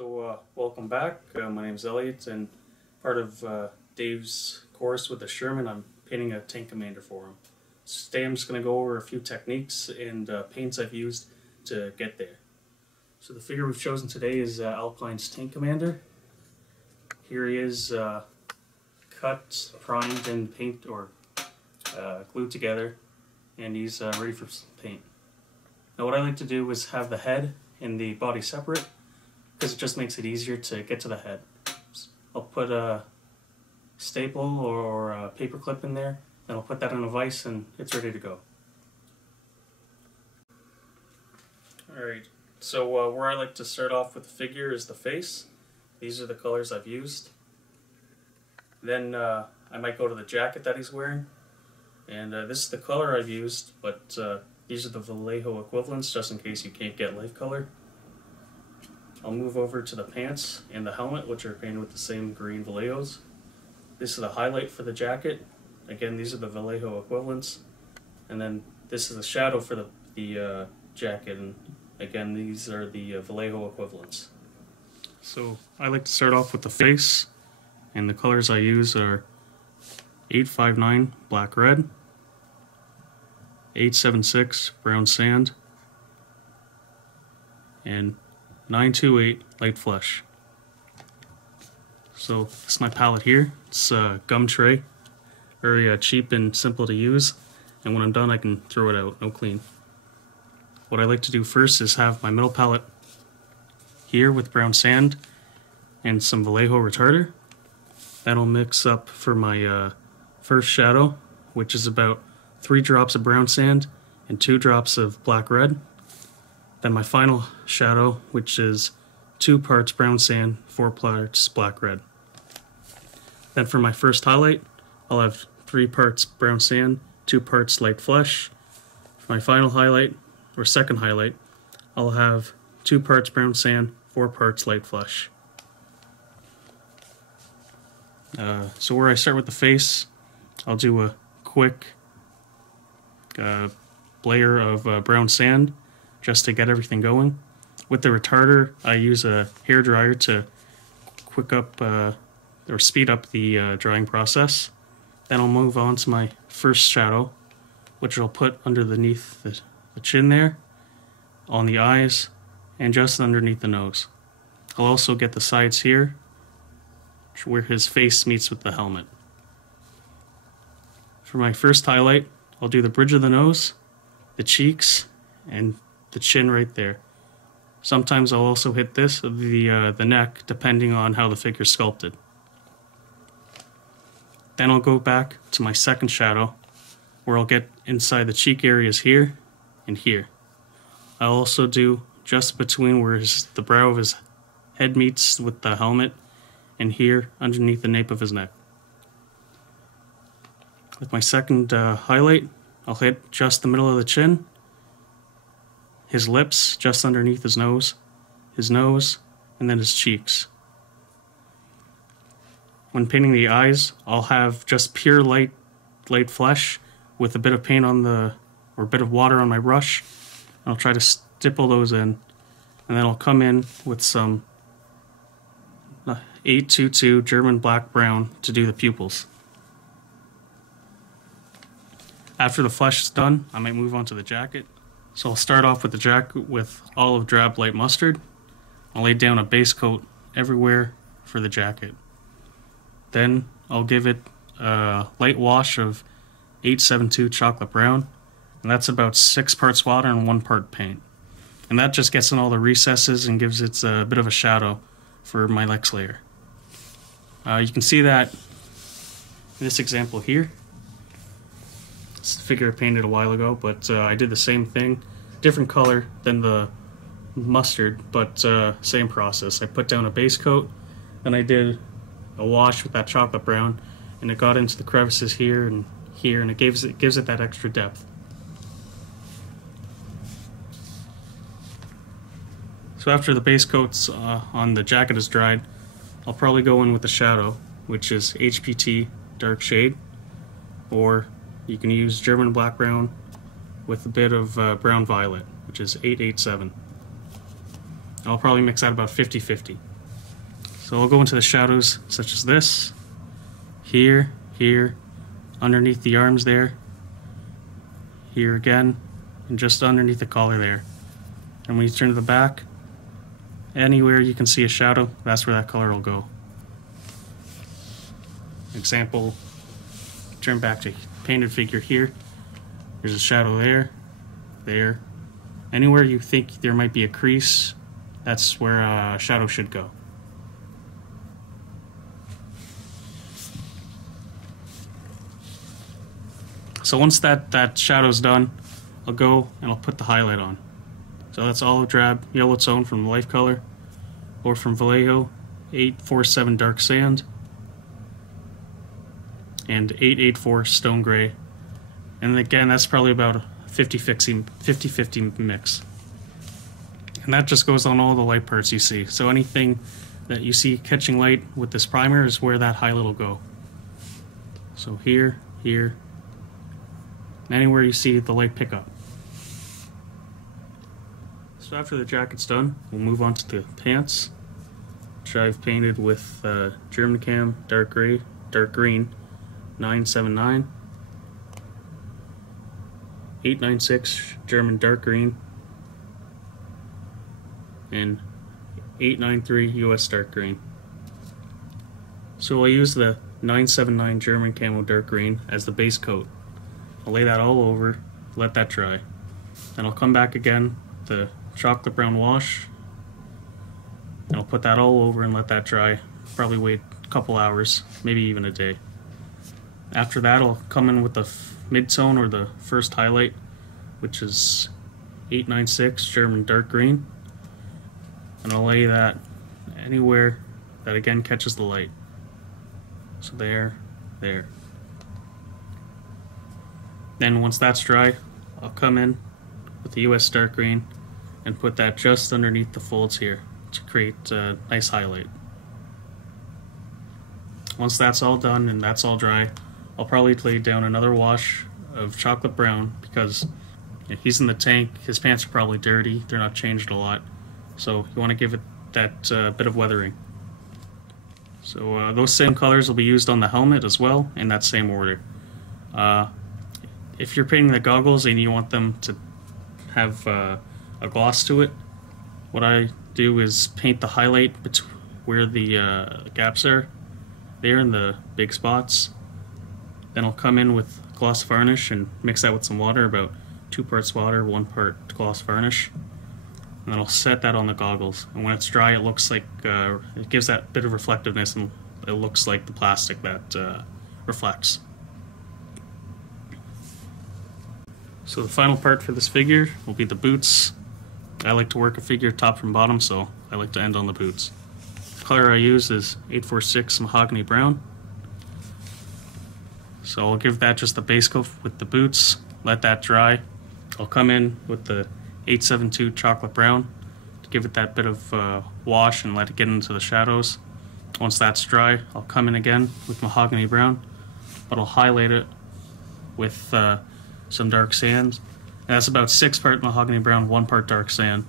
Welcome back. My name's Elliot, and part of Dave's course with the Sherman, I'm painting a tank commander for him. Today I'm just going to go over a few techniques and paints I've used to get there. So the figure we've chosen today is Alpine's tank commander. Here he is, cut, primed, and paint or glued together, and he's ready for paint. Now what I like to do is have the head and the body separate, because it just makes it easier to get to the head. I'll put a staple or a paper clip in there, then I'll put that in a vise and it's ready to go. Alright, so where I like to start off with the figure is the face. These are the colors I've used. Then I might go to the jacket that he's wearing, and this is the color I've used, but these are the Vallejo equivalents just in case you can't get life color. I'll move over to the pants and the helmet, which are painted with the same green Vallejos. This is the highlight for the jacket. Again, these are the Vallejo equivalents. And then this is the shadow for the jacket, and again, these are the Vallejo equivalents. So I like to start off with the face, and the colors I use are 859 black red, 876 brown sand, and 928 light flesh. So this is my palette here. It's a gum tray, very cheap and simple to use, and when I'm done I can throw it out, no clean. What I like to do first is have my middle palette here with brown sand and some Vallejo retarder. That'll mix up for my first shadow, which is about 3 drops of brown sand and 2 drops of black red. Then my final shadow, which is 2 parts brown sand, 4 parts black red. Then for my first highlight, I'll have 3 parts brown sand, 2 parts light flesh. For my final highlight, or second highlight, I'll have 2 parts brown sand, 4 parts light flesh. So where I start with the face, I'll do a quick layer of brown sand, just to get everything going. With the retarder, I use a hair dryer to quick up or speed up the drying process. Then I'll move on to my first shadow, which I'll put underneath the chin there, on the eyes, and just underneath the nose. I'll also get the sides here, where his face meets with the helmet. For my first highlight, I'll do the bridge of the nose, the cheeks, and the chin right there. Sometimes I'll also hit this, the neck, depending on how the figure's sculpted. Then I'll go back to my second shadow, where I'll get inside the cheek areas here and here. I'll also do just between where the brow of his head meets with the helmet, and here underneath the nape of his neck. With my second highlight, I'll hit just the middle of the chin, his lips just underneath his nose, and then his cheeks. When painting the eyes, I'll have just pure light flesh with a bit of paint or a bit of water on my brush. I'll try to stipple those in, and then I'll come in with some 822 German black brown to do the pupils. After the flesh is done, I might move on to the jacket. So I'll start off with the jacket with olive drab light mustard. I'll lay down a base coat everywhere for the jacket. Then I'll give it a light wash of 872 chocolate brown, and that's about 6 parts water and 1 part paint. And that just gets in all the recesses and gives it a bit of a shadow for my next layer. You can see that in this example here. It's the figure I painted a while ago, but I did the same thing, different color than the mustard, but same process. I put down a base coat, then I did a wash with that chocolate brown, and it got into the crevices here, and it gives it that extra depth. So after the base coats on the jacket is dried, I'll probably go in with the shadow, which is HPT dark shade, or you can use German black brown with a bit of brown violet, which is 887. I'll probably mix that about 50-50. So I'll go into the shadows such as this, here, here, underneath the arms there, here again, and just underneath the collar there. And when you turn to the back, anywhere you can see a shadow, that's where that color will go. Example, turn back to painted figure here. There's a shadow there, there. Anywhere you think there might be a crease, that's where a shadow should go. So once that shadow's done, I'll go and I'll put the highlight on. So that's olive drab, yellow tone from Life Color, or from Vallejo, 847 dark sand, and 884 stone gray. And again, that's probably about a 50-50 mix. And that just goes on all the light parts you see. So anything that you see catching light with this primer is where that highlight will go. So here, here, and anywhere you see the light pick up. So after the jacket's done, we'll move on to the pants, which I've painted with German Cam dark green 979, 896 German dark green, and 893 US dark green. So I'll use the 979 German Camo dark green as the base coat. I'll lay that all over, let that dry. Then I'll come back again, the chocolate brown wash, and I'll put that all over and let that dry. Probably wait a couple hours, maybe even a day. After that, I'll come in with the mid-tone or the first highlight, which is 896 German dark green, and I'll lay that anywhere that again catches the light. So there, there. Then once that's dry, I'll come in with the US dark green and put that just underneath the folds here to create a nice highlight. Once that's all done and that's all dry, I'll probably lay down another wash of chocolate brown because he's in the tank, his pants are probably dirty, they're not changed a lot, so you want to give it that bit of weathering. So those same colors will be used on the helmet as well in that same order. If you're painting the goggles and you want them to have a gloss to it, what I do is paint the highlight where the gaps are, there in the big spots. Then I'll come in with gloss varnish and mix that with some water, about 2 parts water, 1 part gloss varnish. And then I'll set that on the goggles. And when it's dry, it looks like, it gives that bit of reflectiveness and it looks like the plastic that reflects. So the final part for this figure will be the boots. I like to work a figure top from bottom, so I like to end on the boots. The color I use is 846 mahogany brown. So I'll give that just the base coat with the boots, let that dry. I'll come in with the 872 chocolate brown to give it that bit of wash and let it get into the shadows. Once that's dry, I'll come in again with mahogany brown, but I'll highlight it with some dark sands. And that's about 6 part mahogany brown, 1 part dark sand.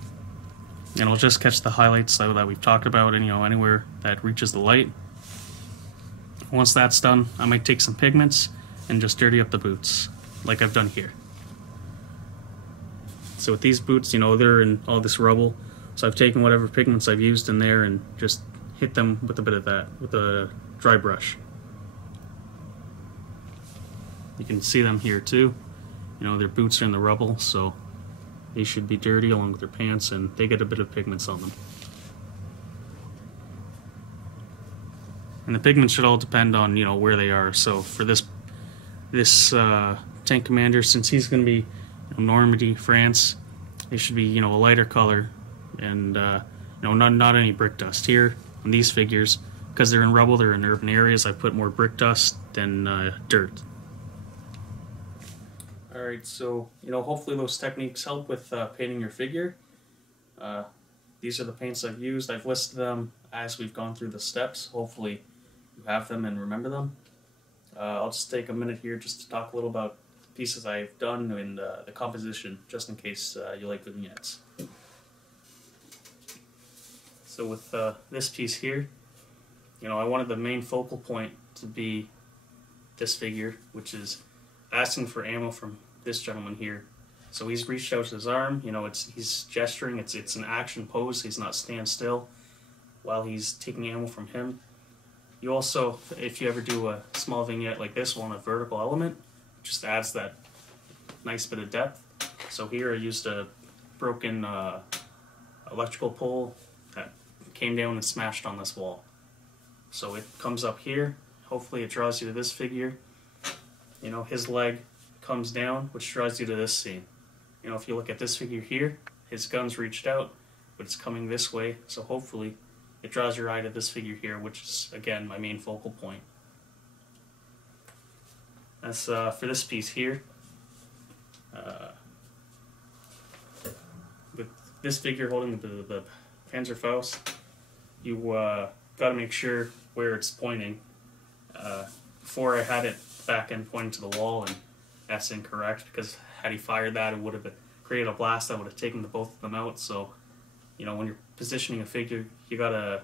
And it'll just catch the highlights that we've talked about, and anywhere that reaches the light. Once that's done, I might take some pigments and just dirty up the boots, like I've done here. So with these boots, they're in all this rubble. So I've taken whatever pigments I've used in there and just hit them with a bit of that, with a dry brush. You can see them here too. Their boots are in the rubble, so they should be dirty along with their pants, and they get a bit of pigments on them. And the pigments should all depend on, where they are. So for this tank commander, since he's going to be Normandy, France, they should be, a lighter color, and not any brick dust. Here on these figures, because they're in rubble, they're in urban areas, I put more brick dust than dirt. Alright, so hopefully those techniques help with painting your figure. These are the paints I've used. I've listed them as we've gone through the steps. Hopefully you have them and remember them. I'll just take a minute here just to talk a little about the pieces I've done and the composition, just in case you like vignettes. So with this piece here, I wanted the main focal point to be this figure, which is asking for ammo from this gentleman here. So he's reached out his arm, he's gesturing, it's an action pose, he's not stand still while he's taking ammo from him. You also, if you ever do a small vignette like this one, a vertical element, just adds that nice bit of depth. So here I used a broken electrical pole that came down and smashed on this wall. So it comes up here, hopefully it draws you to this figure. His leg comes down, which draws you to this scene. If you look at this figure here, his gun's reached out, but it's coming this way, so hopefully it draws your eye to this figure here, which is, again, my main focal point. As for this piece here, with this figure holding the Panzerfaust, you got to make sure where it's pointing. Before I had it back end pointing to the wall, and that's incorrect, because had he fired that, it would have created a blast that would have taken the both of them out. So, when you're positioning a figure, you gotta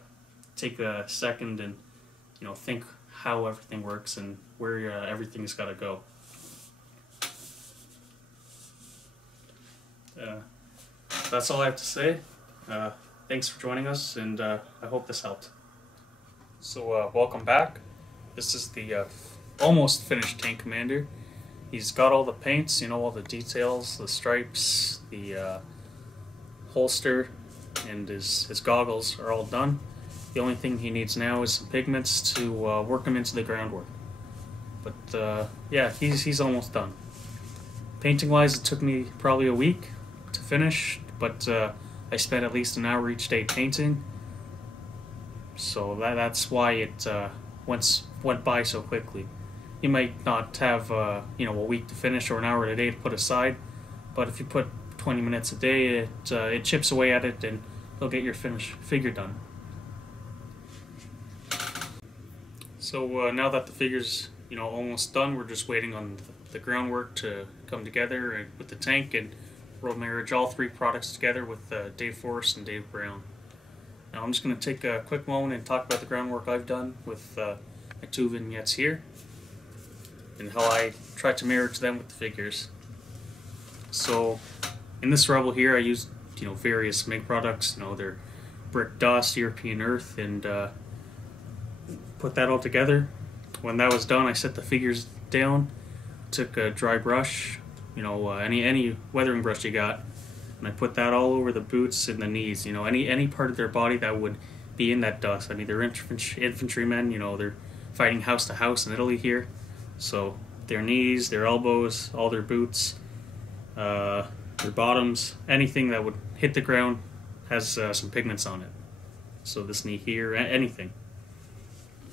take a second and, think how everything works and where everything's gotta go. That's all I have to say. Thanks for joining us, and I hope this helped. So, welcome back. This is the almost finished Tank Commander. He's got all the paints, all the details, the stripes, the holster, and his goggles are all done. The only thing he needs now is some pigments to work him into the groundwork. But yeah, he's almost done. Painting wise, it took me probably a week to finish, but I spent at least an hour each day painting. So that's why it went by so quickly. You might not have a week to finish or an hour a day to put aside, but if you put 20 minutes a day, it chips away at it, and you'll get your finished figure done. So now that the figure's almost done, we're just waiting on the groundwork to come together with the tank, and we'll marriage all three products together with Dave Forrest and Dave Brown. Now I'm just going to take a quick moment and talk about the groundwork I've done with my two vignettes here, and how I try to marriage them with the figures. So in this Rebel here, I used various MIG products. They're brick dust, European earth, and put that all together. When that was done, I set the figures down, took a dry brush, any weathering brush you got, and I put that all over the boots and the knees. Any part of their body that would be in that dust. I mean, they're infantrymen. They're fighting house to house in Italy here. So their knees, their elbows, all their boots, their bottoms, anything that would hit the ground has some pigments on it. So this knee here, anything.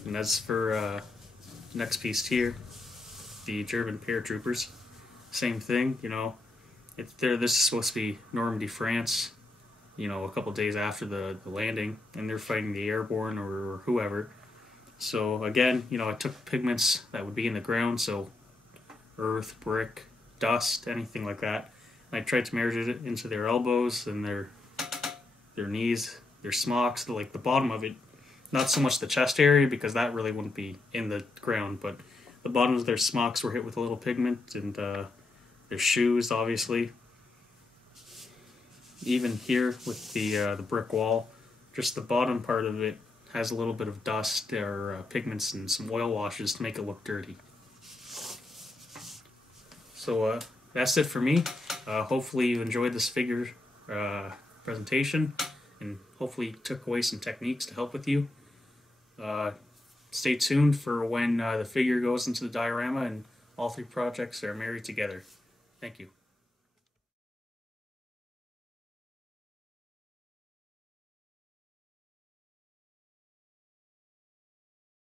And as for the next piece here, the German Paratroopers, same thing. This is supposed to be Normandy, France. A couple days after the landing, and they're fighting the airborne or whoever. So again, I took pigments that would be in the ground, so earth, brick, dust, anything like that. And I tried to merge it into their elbows and their knees, their smocks, like the bottom of it. Not so much the chest area, because that really wouldn't be in the ground, but the bottoms of their smocks were hit with a little pigment, and their shoes, obviously. Even here with the brick wall, just the bottom part of it has a little bit of dust or pigments and some oil washes to make it look dirty. So that's it for me. Hopefully you enjoyed this figure presentation, and hopefully took away some techniques to help with you. Stay tuned for when the figure goes into the diorama and all three projects are married together. Thank you.